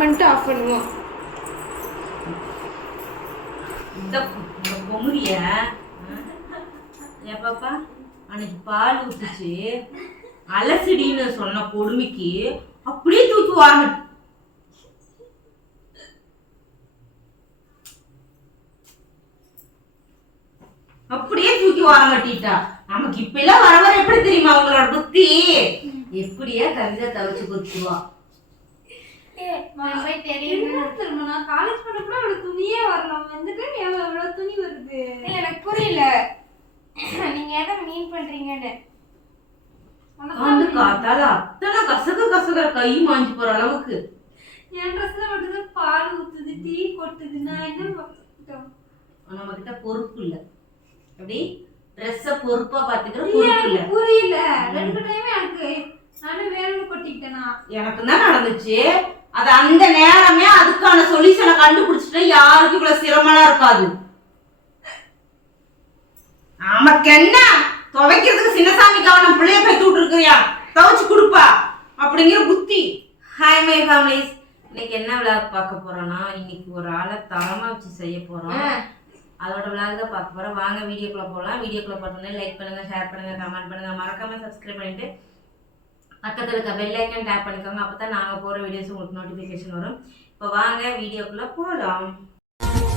பண்ணிட்டு ஆஃப் பண்ணுவோம். இந்த பொமுரிய ஏன் பாப்பா அன்னைக்கு பால் ஊத்துச்சு அலசிடின்னு சொன்ன கொடுமைக்கு அப்படியே தூக்கி வாங்க. அப்படியே தூக்கி வாங்கட்டிட்டா. நமக்கு இப்ப எல்லாம் வர வர எப்படி தெரியுமா அவங்களோட புத்தி? எப்படியா கவிதை தவச்சு கொடுத்துவா. காலேஜ் பண்ணப்போ அவளுக்கு துணியே வரலாம். வந்துட்டு எவ்வளவு துணி வருது எனக்கு புரியல. நீங்க எதை மீன் பண்றீங்கன்னு வந்து காத்தால அத்தனை கசகுற கை மாஞ்சி போற அளவுக்கு என் ட்ரெஸ்ல மட்டும்தான் பால் ஊத்துது, டீ கொட்டுது. நான் என்ன நம்ம கிட்ட பொறுப்பு இல்ல. அப்படி ட்ரெஸ்ஸ பொறுப்பா பாத்துக்கிற பொறுப்பு இல்ல. புரியல. 2 டைம் எனக்கு நானும் வேணும்னு கொட்டிக்கிட்டேனா? எனக்கு தான் நடந்துச்சு. அது அந்த நேரமே அதுக்கான சொல்யூஷனை கண்டுபிடிச்சிட்டா யாருக்கும் இவ்வளவு சிரமமா இருக்காது. நமக்கு என்ன துவைக்கிறதுக்கு சின்னசாமி கவனம் பிள்ளைய போய் தூட்டு இருக்கிறியா துவைச்சு கொடுப்பா அப்படிங்கிற புத்தி. ஹாய் மை ஃபேமிலிஸ், இன்னைக்கு என்ன விளாக் பார்க்க போறோம்னா, இன்னைக்கு ஒரு ஆளை தரமா வச்சு செய்ய போறோம். அதோட விளாக் தான் பார்க்க போறோம். வாங்க வீடியோக்குள்ள போகலாம். வீடியோக்குள்ள பார்த்தோன்னே லைக் பண்ணுங்க, ஷேர் பண்ணுங்க, கமெண்ட் பண்ணுங்க, மறக்காம சப்ஸ்கிரைப் பண்ணிட்டு பக்கத்தில் இருக்க பெல் ஐக்கன் டேப் பண்ணிக்கோங்க. அப்போ தான் நாங்கள் போகிற வீடியோஸ் உங்களுக்கு நோட்டிஃபிகேஷன் வரும். இப்போ வாங்க வீடியோக்குள்ளே போகலாம்.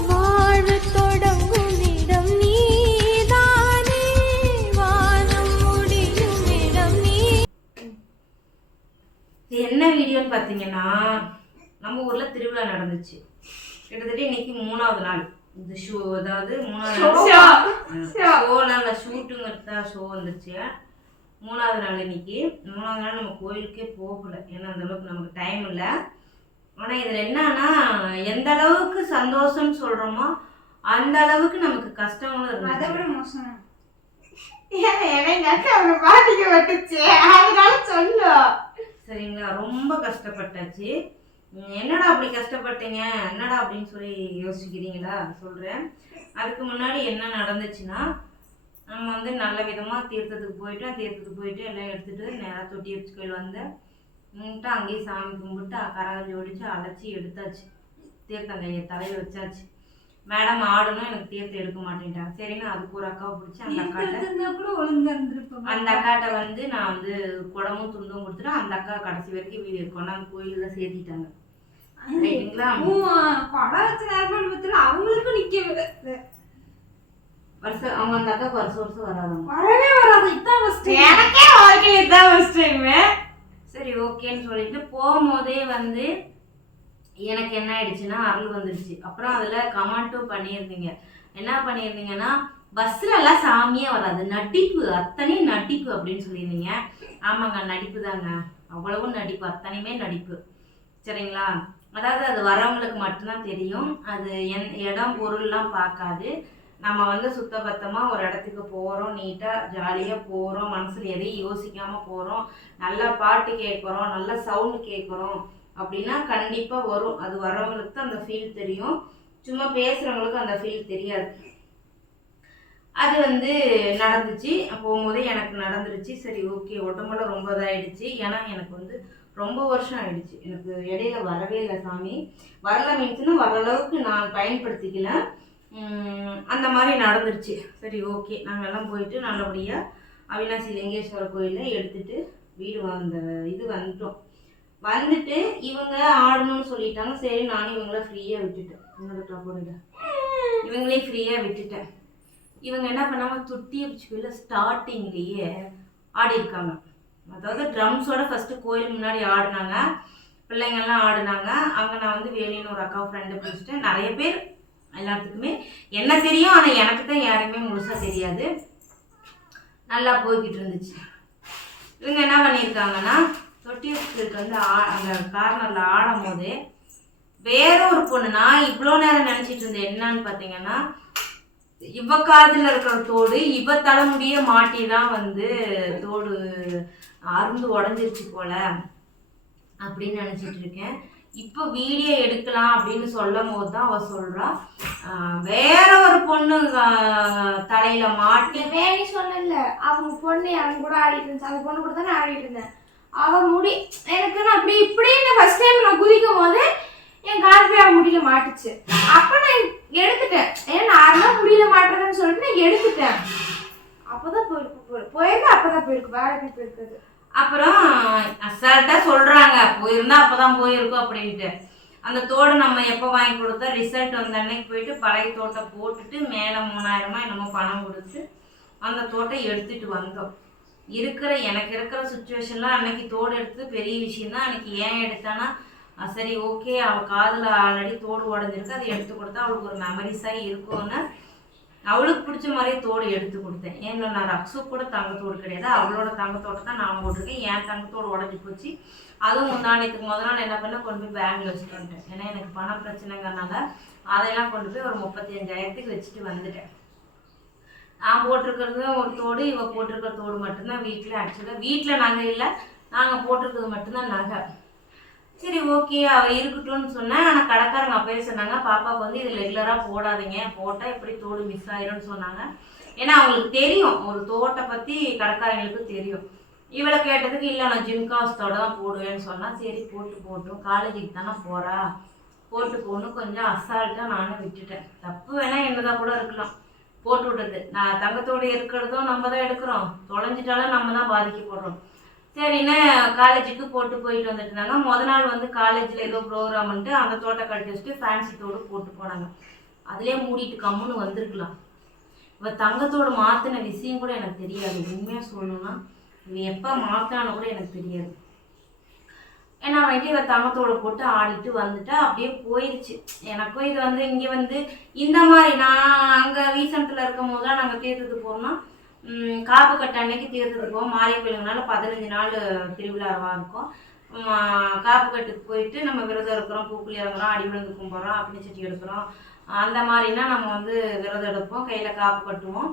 வாழ்வு தொடங்கும் இடம் நீதானே, வானம் முடியும் இடம் நீ. என்ன வீடியோன்னு பார்த்தீங்கன்னா, நம்ம ஊரில் திருவிழா நடந்துச்சு. கிட்டத்தட்ட இன்னைக்கு 3வது நாள். இந்த ஷோ, அதாவது 3வது நாள் ஷூட்டுங்கிறதா ஷோ வந்துச்சு. 3வது நாள் இன்னைக்கு. 3வது நாள் நம்ம கோயிலுக்கே போகல, ஏன்னா அந்த அளவுக்கு நமக்கு டைம் இல்லை. ஆனால் இதில் என்னன்னா, எந்த அளவுக்கு சந்தோஷம்னு சொல்கிறோமோ அந்த அளவுக்கு நமக்கு கஷ்டங்களும் இருக்கு. அதை விட மோசம் சரிங்களா? ரொம்ப கஷ்டப்பட்டாச்சு. என்னடா அப்படி கஷ்டப்பட்டீங்க, என்னடா அப்படின்னு சொல்லி யோசிக்கிறீங்களா? சொல்கிறேன். அதுக்கு முன்னாடி என்ன நடந்துச்சுன்னா, நம்ம வந்து நல்ல விதமாக தீர்த்தத்துக்கு போயிட்டு எல்லாம் எடுத்துகிட்டு நேராக தொட்டி வச்சு கோயில் வந்துட்டு அங்கேயே சாமி கும்பிட்டு கரகாஜி ஓடிச்சு அழைச்சி எடுத்தாச்சு. தீர்த்தம் கையை தலையில் வச்சாச்சு. மேடம் ஆடணும், எனக்கு தீர்த்தம் எடுக்க மாட்டேன்ட்டாங்க. சரின்னு அதுக்கு ஒரு அக்காவை பிடிச்சி அந்த அக்காட்ட வந்து நான் வந்து குடமும் துண்டும் கொடுத்துட்டு அந்த அக்கா கடைசி வரைக்கும் கொண்டாந்து கோயிலில் சேர்த்திட்டாங்க. ரைட்டுங்களா? அவங்களுக்கும் நிக்க வருஷம் அவங்க அந்த அக்காவுக்கு வருஷம் வராதாங்க. வரவே வராது. இதான் ஃபர்ஸ்ட் டைம். எனக்கே வாழ்க்கையில இதான் ஃபர்ஸ்ட் டைம். சரி ஓகேன்னு சொல்லிட்டு போகும்போதே வந்து எனக்கு என்ன ஆயிடுச்சுன்னா அருள் வந்துடுச்சு. அப்புறம் அதில் கமெண்ட்டும் பண்ணியிருந்தீங்க. என்ன பண்ணியிருந்தீங்கன்னா, பஸ்ஸில் எல்லாம் சாமியாக வராது, நடிப்பு, அத்தனையும் நடிப்பு அப்படின்னு சொல்லியிருந்தீங்க. ஆமாங்க, நடிப்பு தாங்க. அவ்வளவும் நடிப்பு, அத்தனையுமே நடிப்பு. சரிங்களா? அதாவது அது வரவங்களுக்கு மட்டும்தான் தெரியும். அது இடம் பொருள்லாம் பார்க்காது. நம்ம வந்து சுத்தபத்தமாக ஒரு இடத்துக்கு போகிறோம், நீட்டாக ஜாலியாக போகிறோம், மனசில் எதையும் யோசிக்காமல் போகிறோம், நல்லா பாட்டு கேட்குறோம், நல்லா சவுண்டு கேட்குறோம் அப்படின்னா கண்டிப்பாக வரும். அது வரவங்களுக்கு தான் அந்த ஃபீல் தெரியும். சும்மா பேசுகிறவங்களுக்கு அந்த ஃபீல் தெரியாது. அது வந்து நடந்துச்சு. போகும்போதே எனக்கு நடந்துருச்சு. சரி ஓகே, உடம்புல ரொம்ப இதாகிடுச்சு. ஏன்னா எனக்கு வந்து ரொம்ப வருஷம் ஆயிடுச்சு. எனக்கு இடையில வரவே இல்லை சாமி. வரல மீன்ஸ்னா வர அளவுக்கு நான் பயன்படுத்திக்கல. அந்த மாதிரி நடந்துருச்சு. சரி ஓகே, நாங்கள் எல்லாம் போயிட்டு நல்லபடியாக அவினாசி லிங்கேஸ்வரர் கோயிலில் எடுத்துகிட்டு வீடு வந்துட்டோம். வந்துட்டு இவங்க ஆடணும்னு சொல்லிட்டாங்க. சரி நானும் இவங்கள ஃப்ரீயாக விட்டுட்டேன். இவங்களையும் ஃப்ரீயாக விட்டுட்டேன். இவங்க என்ன பண்ணாங்க, தொட்டியப்பச்சி கோயிலில் ஸ்டார்டிங்லேயே ஆடி இருக்காங்க. அதாவது ட்ரம்ஸோட ஃபஸ்ட்டு கோயில் முன்னாடி ஆடினாங்க, பிள்ளைங்கள்லாம் ஆடினாங்க. அங்கே நான் வந்து வேலைன்னு ஒரு அக்கா ஃப்ரெண்டு பிடிச்சிட்டு நிறைய பேர் எல்லாத்துக்குமே என்ன தெரியும், ஆனால் எனக்கு தான் யாருமே முழுசாக தெரியாது. நல்லா போய்கிட்டு இருந்துச்சு. இவங்க என்ன பண்ணியிருக்காங்கன்னா, தொட்டியத்துக்கு வந்து அந்த கார்னரில் ஆடும் போது வேற ஒரு பொண்ணு, நான் இவ்வளோ நேரம் நினச்சிட்டு இருந்தேன் என்னன்னு பார்த்தீங்கன்னா, இவ காதில் இருக்கிற தோடு இவ தலைமுடிய மாட்டி தான் வந்து தோடு அருந்து உடஞ்சிருச்சு போல அப்படின்னு நினச்சிட்டு இருக்கேன். இப்போ வீடியோ எடுக்கலாம் அப்படின்னு சொல்லும் போது தான் அவ சொல்றா, வேற ஒரு பொண்ணு தலையில மாட்டி. வேணி சொல்லல, அவங்க பொண்ணு அவங்க கூட ஆடிட்டு இருந்துச்சு. அந்த பொண்ணு கூட தான் நான் ஆடிட்டு இருந்தேன். அவ முடி எனக்கு அப்படி இப்படின்னு ஃபர்ஸ்ட் டைம் நான் குதிக்கும் போது மாட்டுச்சு. அப்ப நான் எடுத்துட்டேன். ஏன்னா நார்மலா முடியல மாட்டுறதுன்னு சொல்லிட்டு நான் எடுத்துட்டேன். அப்பதான் போயிருக்கு அப்பதான் போயிருக்கு, வேற எப்படி போயிருக்குது. அப்புறம் அசால்ட்டா சொல்றாங்க போயிருந்தா அப்பதான் போயிருக்கும் அப்படின்ட்டு. அந்த தோடு நம்ம எப்போ வாங்கி கொடுத்தா ரிசல்ட் வந்த அன்னைக்கு போயிட்டு பழைய தோட்டை போட்டுட்டு மேலே 3000 என்னமோ பணம் கொடுத்து அந்த தோட்டை எடுத்துட்டு வந்தோம். எனக்கு இருக்கிற சுச்சுவேஷன்லாம் அன்னைக்கு தோடு எடுத்து பெரிய விஷயம் தான். அன்னைக்கு ஏன் எடுத்தானா சரி ஓகே அவள் காதில் ஆல்ரெடி தோடு உடஞ்சிருக்கு, அதை எடுத்து கொடுத்தா அவளுக்கு ஒரு மெமரிஸாக இருக்கும்னு அவளுக்கு பிடிச்ச மாதிரியே தோடு எடுத்து கொடுத்தேன். ஏன்னா நான் ரக்ஸு கூட தங்கத்தோடு கிடையாது, அவளோட தங்கத்தோடு தான் நான் போட்டிருக்கேன். என் தங்கத்தோடு உடஞ்சி போச்சு. அதுவும் முந்தானத்துக்கு முதல் நாள் என்ன பண்ண கொண்டு போய் பேங்கில் வச்சுட்டு வந்துட்டேன். ஏன்னா எனக்கு பண பிரச்சனைங்கிறனால அதையெல்லாம் கொண்டு போய் ஒரு 35,000 வச்சுட்டு வந்துட்டேன். நான் போட்டிருக்கிறது ஒரு தோடு, இவ போட்டிருக்கிற தோடு மட்டும்தான் வீட்டில். ஆக்சுவலாக வீட்டில் நகை இல்லை, நாங்கள் போட்டிருக்கிறது மட்டும்தான் நகை. சரி ஓகே அவள் இருக்கட்டும்னு சொன்னேன். ஆனால் கடைக்காரங்க அப்பயே சொன்னாங்க பாப்பாவுக்கு வந்து இது ரெகுலராக போடாதீங்க, போட்டால் எப்படி தோடு மிஸ் ஆயிரும்னு சொன்னாங்க. ஏன்னா அவங்களுக்கு தெரியும், ஒரு தோட்டை பற்றி கடைக்காரங்களுக்கு தெரியும். இவளை கேட்டதுக்கு இல்லை நான் ஜிம்காஸ்தோட தான் போடுவேன்னு சொன்னால் சரி போட்டும் காலேஜுக்கு தானே போகிறா போட்டு போகணும் கொஞ்சம் அசால்ட்டாக நானும் விட்டுட்டேன். தப்பு வேணால் என்னதான் கூட இருக்கலாம் போட்டு விட்டது. நான் தங்கத்தோடு இருக்கிறதும் நம்ம தான் எடுக்கிறோம், தொலைஞ்சிட்டாலும் நம்ம தான் பாதிக்கப்படுறோம். சரின்னு காலேஜுக்கு போட்டு போயிட்டு வந்துட்டு இருந்தாங்க. முதல் நாள் வந்து காலேஜில் ஏதோ ப்ரோக்ராம்ன்ட்டு அந்த தோட்டை கட்டி வச்சுட்டு ஃபேன்சி தோடு போட்டு போனாங்க. அதிலே மூடிட்டு கம்முன்னு வந்திருக்கலாம். இப்போ தங்கத்தோடு மாற்றின விஷயம் கூட எனக்கு தெரியாது. உண்மையாக சொல்லணும்னா இவன் எப்போ மாற்றினான்னு கூட எனக்கு தெரியாது. ஏன்னா வந்துட்டு இவன் தங்கத்தோடு போட்டு ஆடிட்டு வந்துட்டா அப்படியே போயிடுச்சு. எனக்கும் இது வந்து இங்கே வந்து இந்த மாதிரி நான் அங்கே வீசனத்தில் இருக்கும் போது தான் நாங்கள் தீர்த்தத்துக்கு போகிறோம்னா காப்பு கட்ட அன்னைக்கு தீர்த்தத்துக்கு போவோம். மாறி கோயிலுங்கனால 15 நாள் திருவிழாவாக இருக்கும். காப்பு கட்டுக்கு போயிட்டு நம்ம விரதம் இருக்கிறோம், பூக்குழி இறங்குறோம், அடி விழுந்து கும்பிட்றோம், அப்படி சட்டி எடுக்கிறோம். அந்த மாதிரினா நம்ம வந்து விரதம் எடுப்போம், கையில் காப்பு கட்டுவோம்,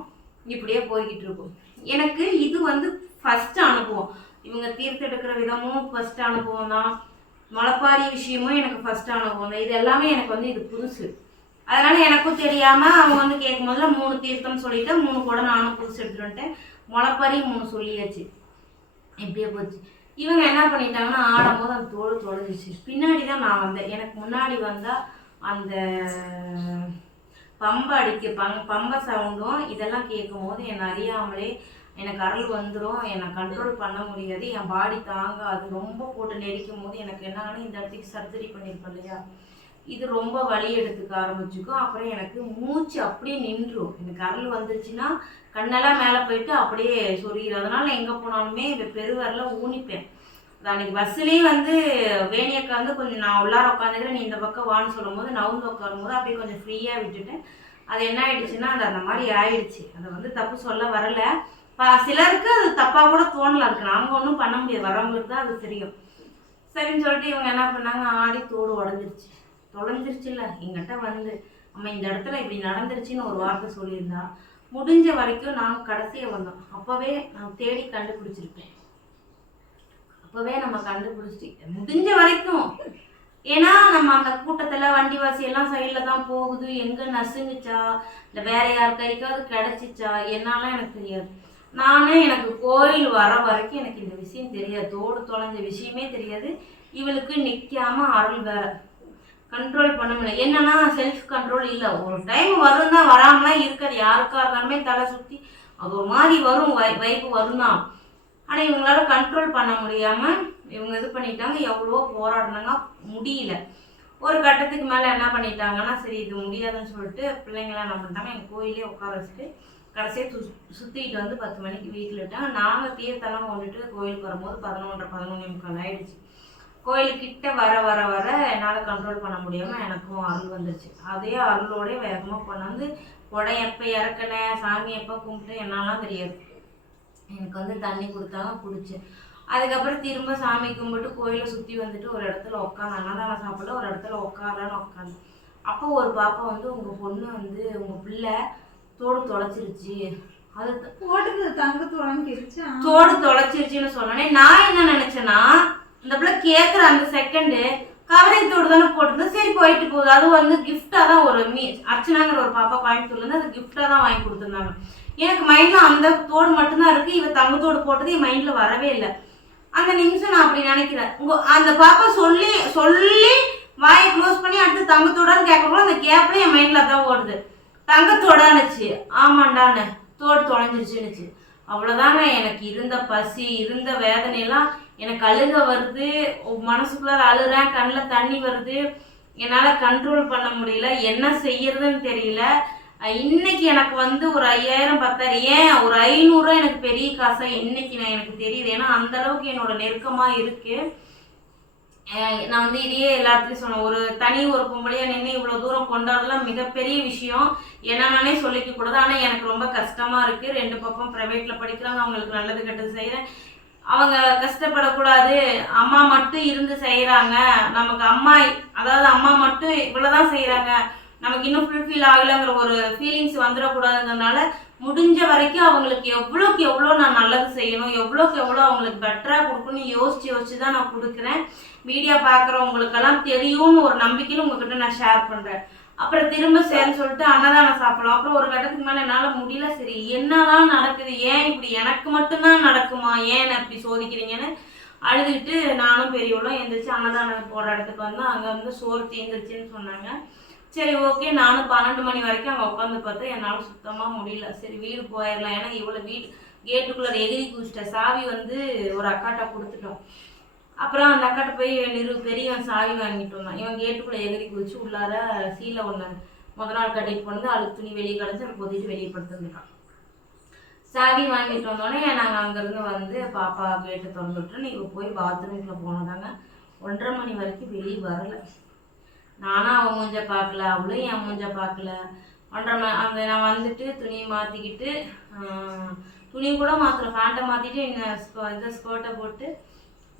இப்படியே போய்கிட்டு இருக்கும். எனக்கு இது வந்து ஃபஸ்ட்டு அனுபவம். இவங்க தீர்த்து எடுக்கிற விதமும் ஃபஸ்ட்டு அனுபவம் தான். முளைப்பாரி விஷயமும் எனக்கு ஃபஸ்ட்டு அனுபவம் தான். இது எல்லாமே எனக்கு வந்து இது புதுசு. அதனால் எனக்கும் தெரியாமல் அவங்க வந்து கேட்கும் போதுல 3 தீர்த்தம் சொல்லிவிட்டு 3 கூட நானும் புதுசு எடுத்துகிட்டு வந்துட்டேன். முளைப்பாரி 3 சொல்லியாச்சு. இப்படியே போச்சு. இவங்க என்ன பண்ணிட்டாங்கன்னா ஆடும்போது அந்த தோடு தொலைஞ்சிச்சு. பின்னாடி தான் நான் வந்தேன். எனக்கு முன்னாடி வந்தால் அந்த பம்பை பம்பை சவுண்டும் இதெல்லாம் கேட்கும் போது என்னை அறியாமலே எனக்கு அருள் வந்துடும். என்னை கண்ட்ரோல் பண்ண முடியாது, என் பாடி தாங்காது. ரொம்ப போட்டு நெரிக்கும் போது எனக்கு என்னன்னா இந்த இடத்துக்கு சர்ஜரி பண்ணியிருப்பேன் இல்லையா, இது ரொம்ப வலி எடுத்துக்க ஆரம்பிச்சுக்கும். அப்புறம் எனக்கு மூச்சு அப்படியே நின்றும். எனக்கு அருள் வந்துருச்சுன்னா கண்ணெல்லாம் மேலே போயிட்டு அப்படியே சொருகிடும். அதனால் எங்கே போனாலுமே பெருவரில் ஊனிப்பேன். அன்றைக்கி பஸ்ஸுலேயும் வந்து வேணியக்கா வந்து கொஞ்சம் நான் உள்ளார உட்காந்துக்கிறேன், நீ இந்த பக்கம் வான்னு சொல்லும் போது நவுந்து உட்காரும் போது அப்படியே கொஞ்சம் ஃப்ரீயாக விட்டுட்டேன். அது என்ன ஆயிடுச்சுன்னா அது அந்த மாதிரி ஆயிடுச்சு. அதை வந்து தப்பு சொல்ல வரலை. சிலருக்கு அது தப்பாக கூட தோணலாம். இருக்கு நாங்கள் ஒன்றும் பண்ண முடியாது, வரவங்களுக்கு தான் அது தெரியும். சரின்னு சொல்லிட்டு இவங்க என்ன பண்ணாங்க, ஆடி தோடு உடஞ்சிருச்சு. தொலைஞ்சிருச்சு இல்லை, எங்கிட்ட வந்து நம்ம இந்த இடத்துல இப்படி நடந்துருச்சுன்னு ஒரு வார்த்தை சொல்லியிருந்தா முடிஞ்ச வரைக்கும் நாங்கள் கடைசியாக வந்தோம். அப்போவே நான் தேடி கண்டுபிடிச்சிருப்பேன். அப்போவே நம்ம கண்டுபிடிச்சி முடிஞ்ச வரைக்கும். ஏன்னா நம்ம அந்த கூட்டத்தில் வண்டி வாசியெல்லாம் சைடில் தான் போகுது, எங்கே நசுங்குச்சா இல்லை வேற யார் கைக்காவது கிடச்சிச்சா என்னாலாம் எனக்கு தெரியாது. நானே எனக்கு கோயில் வர வரைக்கும் எனக்கு இந்த விஷயம் தெரியாது, தோடு தொலைஞ்ச விஷயமே தெரியாது. இவளுக்கு நிற்காமல் அருள் வேற கண்ட்ரோல் பண்ண முடியல. என்னன்னா செல்ஃப் கண்ட்ரோல் இல்லை. ஒரு டைம் வரும் தான், வராமலாம் இருக்காது. யாருக்காக இருந்தாலுமே தலை சுற்றி அது ஒரு மாதிரி வரும், வைப்பு வரும் தான். ஆனால் இவங்களால கண்ட்ரோல் பண்ண முடியாமல் இவங்க இது பண்ணிட்டாங்க. எவ்வளவோ போராடினாங்க, முடியல. ஒரு கட்டத்துக்கு மேலே என்ன பண்ணிட்டாங்கன்னா சரி இது முடியாதுன்னு சொல்லிட்டு பிள்ளைங்களாம் என்ன பண்ணிட்டாங்க, எங்கள் கோயிலே உட்கார வச்சுட்டு கடைசியாக சுற்றிக்கிட்டு வந்து 10 மணிக்கு வீட்டில் விட்டாங்க. நாங்கள் தீர்த்தெல்லாம் கொண்டுட்டு கோயிலுக்கு வரும்போது 11:30 ஆயிடுச்சு. கோயிலுக்கிட்ட வர வர வர என்னால் கண்ட்ரோல் பண்ண முடியாமல் எனக்கும் அருள் வந்துருச்சு. அதே அருளோடய வேகமாக கொண்டாந்து கொடை எப்போ இறக்கினேன், சாமி எப்போ கும்பிட்டு என்னாலாம் தெரியாது. எனக்கு வந்து தண்ணி கொடுத்தாங்க, குடிச்சேன். அதுக்கப்புறம் திரும்ப சாமி கும்பிட்டு கோயிலை சுற்றி வந்துட்டு ஒரு இடத்துல உட்காந்து அன்னதானம் சாப்பிட ஒரு இடத்துல உட்காந்து அப்போ ஒரு பாப்பா வந்து உங்கள் பொண்ணு வந்து உங்கள் பிள்ளை தோடு தொலைச்சிருச்சு, அது போட்டுக்கு தங்கத்தோடன்னு கேட்டுச்சு. தோடு தொலைச்சிருச்சுன்னு சொன்னோன்னே நான் என்ன நினச்சேன்னா இந்த பிள்ளை கேட்குற அந்த செகண்டு கவரிங் தோடு தானே போட்டிருந்தேன், சரி போயிட்டு போகுது. அதுவும் வந்து கிஃப்டாக தான் ஒரு அர்ச்சனாங்கிற ஒரு பாப்பா கோயம்புத்தூர்லேருந்து அது கிஃப்டாக தான் வாங்கி கொடுத்துருந்தாங்க. எனக்கு மைண்டில் அந்த தோடு மட்டும்தான் இருக்குது. இவ தங்கத்தோடு போட்டது என் மைண்டில் வரவே இல்லை. அந்த நிமிஷம் நான் அப்படி நினைக்கிறேன். அந்த பாப்பா சொல்லி வாயை க்ளோஸ் பண்ணி அடுத்து தங்கத்தோடான்னு கேட்க மைண்டில் தான் ஓடுது. தங்கத்தோடானுச்சு, ஆமாண்டான்னு தோடு தொலைஞ்சிருச்சுன்னுச்சு. அவ்வளோதாங்க. எனக்கு இருந்த பசி இருந்த வேதனையெல்லாம் எனக்கு அழுக வருது, மனசுக்குள்ளார அழுறேன், கண்ணில் தண்ணி வருது, என்னால் கண்ட்ரோல் பண்ண முடியல, என்ன செய்யறதுன்னு தெரியல. இன்னைக்கு எனக்கு வந்து ஒரு 5000 10,000 ஏன் ஒரு 500 எனக்கு பெரிய காசா இன்னைக்கு எனக்கு தெரியுது. ஏன்னா அந்த அளவுக்கு என்னோட நெருக்கமாக இருக்கு. நான் வந்து இதையே எல்லாத்துலையும் சொன்னேன், ஒரு பொம்பளையா நின்று இவ்வளோ தூரம் கொண்டாடலாம் மிகப்பெரிய விஷயம், என்னன்னே சொல்லிக்க கூடாது. ஆனால் எனக்கு ரொம்ப கஷ்டமாக இருக்குது. 2 பக்கம் ப்ரைவேட்டில் படிக்கிறாங்க, அவங்களுக்கு நல்லது கெட்டது செய்கிறேன், அவங்க கஷ்டப்படக்கூடாது, அம்மா மட்டும் இருந்து செய்கிறாங்க, நமக்கு அம்மா மட்டும் இவ்வளோதான் செய்கிறாங்க, நமக்கு இன்னும் ஃபுல்ஃபில் ஆகலைங்கிற ஒரு ஃபீலிங்ஸ் வந்துடக்கூடாதுங்கிறதுனால முடிஞ்ச வரைக்கும் அவங்களுக்கு எவ்வளோக்கு எவ்வளோ நான் நல்லது செய்யணும், எவ்வளோக்கு எவ்வளோ அவங்களுக்கு பெட்டராக கொடுக்கணும்னு யோசிச்சு தான் நான் கொடுக்குறேன். வீடியோ பார்க்குறவங்களுக்கெல்லாம் தெரியும்னு ஒரு நம்பிக்கையில் உங்ககிட்ட நான் ஷேர் பண்ணுறேன். அப்புறம் திரும்ப சரின்னு சொல்லிட்டு அன்னதானம் சாப்பிடலாம். அப்புறம் ஒரு கட்டத்துக்கு மேலே என்னால் முடியல, சரி என்னதான் நடக்குது, ஏன் இப்படி எனக்கு மட்டும்தான் நடக்குமா, ஏன் அப்படி சோதிக்கிறீங்கன்னு அழுதுகிட்டு நானும் பெரியவளும் எந்திரிச்சு அன்னதானம் போகிற இடத்துக்கு வந்து அங்கே வந்து சோறு தீர்ந்துருச்சுன்னு சொன்னாங்க. சரி ஓகே, நானும் 12 மணி வரைக்கும் அங்கே உட்காந்து பார்த்தா என்னால் சுத்தமாக முடியல. சரி வீடு போயிடலாம், ஏன்னா இவ்வளோ வீடு கேட்டுக்குள்ளே எகிரி குதிச்சிட்ட சாவி வந்து ஒரு அக்காட்ட கொடுத்துட்டோம். அப்புறம் அந்த அக்காட்ட போய் பெரியவன் சாவி வாங்கிட்டு வந்தான். இவன் கேட்டுக்குள்ளே எகிரி குதிச்சு உள்ளார சீலை ஒன்று முத நாள் கட்டிட்டு போனது அழுக்கு துணி வெளியே கிடச்சி அதை பொதிட்டு வெளியே படுத்துருந்துட்டான். சாவி வாங்கிட்டு வந்தோடனே நாங்கள் அங்கேருந்து வந்து பாப்பா கேட்டு திறந்துவிட்டு நீங்கள் போய் பாத்ரூம்குள்ளே போனதாங்க. 1:30 மணி வரைக்கும் வெளியே வரலை. நானும் அவன் மூஞ்ச பார்க்கல, அவளும் என் மூஞ்ச பார்க்கல. 1:30 அந்த நான் வந்துட்டு துணியை மாற்றிக்கிட்டு துணி கூட மாற்றல, ஃபேண்ட்டை மாற்றிட்டு இந்த ஸ்கர்ட்டை போட்டு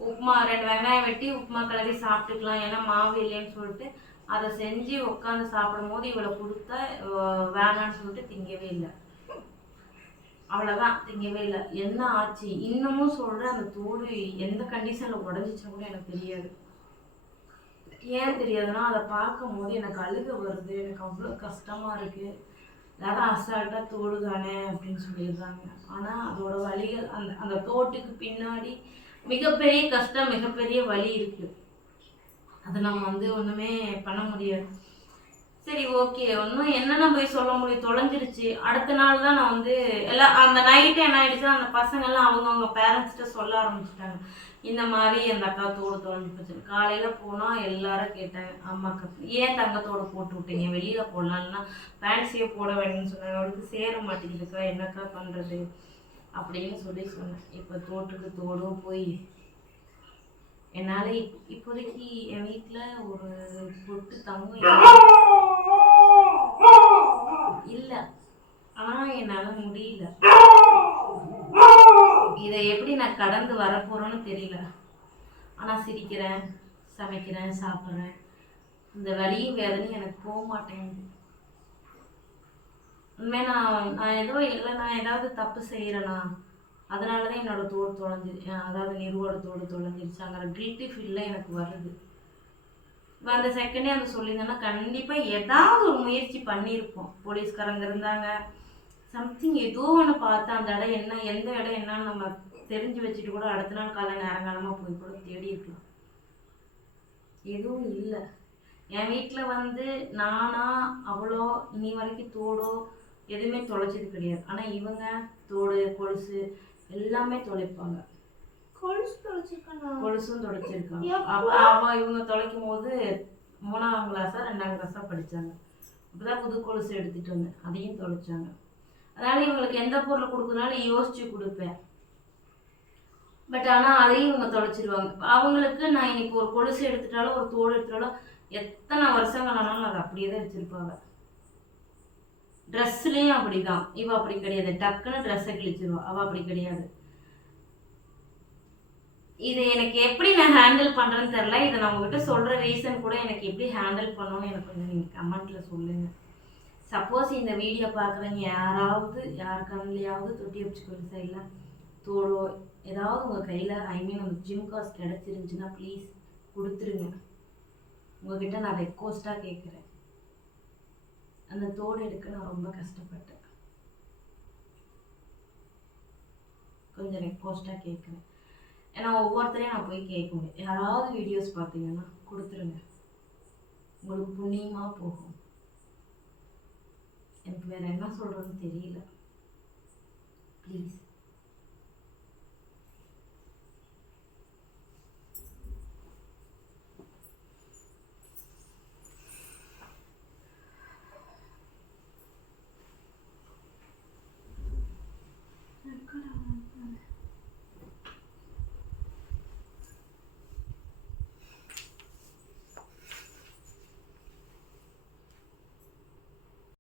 உப்புமா 2 வெங்காயம் வெட்டி உப்புமா கிளறி சாப்பிட்டுக்கலாம், ஏன்னா மாவு இல்லைன்னு சொல்லிட்டு அதை செஞ்சு உட்காந்து சாப்பிடும் போது இவளை கொடுத்தா வேணான்னு சொல்லிட்டு திங்கவே இல்லை. அவ்வளோதான், திங்கவே இல்லை. என்ன ஆச்சு இன்னமும் சொல்கிறேன், அந்த தோடு எந்த கண்டிஷனில் உடஞ்சிச்சுன்னு கூட எனக்கு தெரியாது. ஏன் தெரியாதுன்னா அதை பார்க்கும் போது எனக்கு அழுக வருது, எனக்கு அவ்வளோ கஷ்டமாக இருக்குது. எல்லாரும் அசால்ட்டாக தோடு தானே அப்படின்னு சொல்லிடுறாங்க. ஆனால் அதோட வலிகள் அந்த தோட்டுக்கு பின்னாடி மிகப்பெரிய கஷ்டம், மிகப்பெரிய வலி இருக்குது. அதை நம்ம வந்து ஒன்றுமே பண்ண முடியாது. சரி ஓகே, ஒன்றும் என்னென்ன போய் சொல்ல முடியும், தொலைஞ்சிருச்சு. அடுத்த நாள் தான் நான் வந்து எல்லாம் அந்த நைட்டு என்ன ஆகிடுச்சுன்னா அந்த பசங்கள்லாம் அவங்கவுங்க பேரண்ட்ஸ்கிட்ட சொல்ல ஆரம்பிச்சிட்டாங்க, இந்த மாதிரி அந்த அக்கா தோடு தொலைஞ்சு போச்சு. காலையில் போனால் எல்லாரும் கேட்டாங்க, அம்மாக்கா ஏன் தங்கத்தோடு போட்டு விட்டீங்க, வெளியில் போடலாம்னா ஃபேன்சியே போட வேணும்னு சொன்னாங்க, அவளுக்கு சேர மாட்டேங்குதுக்கா என்னக்கா பண்ணுறது அப்படின்னு சொன்னேன். இப்போ தோட்டுக்கு தோடும் போய் என்னால் இப்போதைக்கு என் வீட்டில் ஒரு பொட்டு தங்கம் இல்லை, ஆனால் என்னால் முடியல. இதை எப்படி நான் கடந்து வரப்போகிறேன்னு தெரியல. ஆனால் சிரிக்கிறேன், சமைக்கிறேன், சாப்பிட்றேன். இந்த வலியும் வேதனையும் எனக்கு போக மாட்டேங்குது. உண்மையாக நான் ஏதோ இல்லை, நான் ஏதாவது தப்பு செய்கிறேன்னா அதனால தான் என்னோட தோடு தொலைஞ்சிருச்சு, அதாவது நிறுவோட தோடு தொலைஞ்சிருச்சாங்கிற கில்ட்டி ஃபீலில் எனக்கு வருது. இப்போ அந்த செகண்டே அந்த சொல்லியிருந்தேன்னா கண்டிப்பாக ஏதாவது ஒரு முயற்சி பண்ணியிருப்போம். போலீஸ்காரங்க இருந்தாங்க, சம்திங் ஏதோ ஒன்று பார்த்து அந்த இடம் என்ன, எந்த இடம் என்னன்னு நம்ம தெரிஞ்சு வச்சுட்டு கூட அடுத்த நாள் காலை நேரங்காலமாக போய் கூட தேடி இருக்கலாம். எதுவும் இல்லை. என் வீட்டில் வந்து நானா அவ்வளோ இனி வரைக்கும் தோடோ எதுவுமே தொலைச்சது கிடையாது. ஆனால் இவங்க தோடு கொலுசு எல்லாமே தொலைப்பாங்க. கொலுசும் தொலைச்சிருக்காங்க. அவன் இவங்க தொலைக்கும் போது 3ஆம் கிளாஸா 2ஆம் கிளாஸா படித்தாங்க. அப்போதான் புது கொலுசு எடுத்துகிட்டு வந்தேன், அதையும் தொலைச்சாங்க. அதனால் இவங்களுக்கு எந்த பொருள் கொடுக்குறதுனாலும் யோசிச்சு கொடுப்பேன். பட் ஆனால் அதையும் இவங்க தொலைச்சிருவாங்க. அவங்களுக்கு நான் இன்னைக்கு ஒரு கொலுசு எடுத்துட்டாலும் ஒரு தோடு எடுத்துட்டாலும் எத்தனை வருஷங்கள் ஆனாலும் அதை அப்படியே தான் வச்சுருப்பாங்க. ட்ரெஸ்லேயும் அப்படி தான். இவள் அப்படி கிடையாது, டக்குன்னு ட்ரெஸ்ஸை கிழிச்சிருவா. அவள் அப்படி கிடையாது. இதை எனக்கு எப்படி நான் ஹேண்டில் பண்ணுறேன்னு தெரில. இதை நான் உங்ககிட்ட சொல்கிற ரீசன் கூட எனக்கு எப்படி ஹேண்டில் பண்ணணும்னு எனக்கு கொஞ்சம் நீங்கள் கமெண்ட்டில் சொல்லுங்கள். சப்போஸ் இந்த வீடியோ பார்க்குறவங்க யார் கண்ணிலையாவது தொட்டி வச்சுக்கொள்ள சைடில் தோடோ ஏதாவது உங்கள் கையில் அந்த ஜிம் காசு கிடச்சிருந்துச்சுன்னா ப்ளீஸ் கொடுத்துருங்க. உங்ககிட்ட நான் ரெக்வஸ்ட்டாக கேட்குறேன். அந்த தோடு எடுக்க நான் ரொம்ப கஷ்டப்பட்டேன். கொஞ்சம் ரெக்வஸ்ட்டாக கேட்குறேன். ஏன்னா ஒவ்வொருத்தரையும் நான் போய் கேட்க முடியும். யாராவது வீடியோஸ் பார்த்தீங்கன்னா கொடுத்துருங்க, உங்களுக்கு புண்ணியமாக போகும். எனக்கு வேற என்ன சொல்றதுன்னு தெரியல. ப்ளீஸ்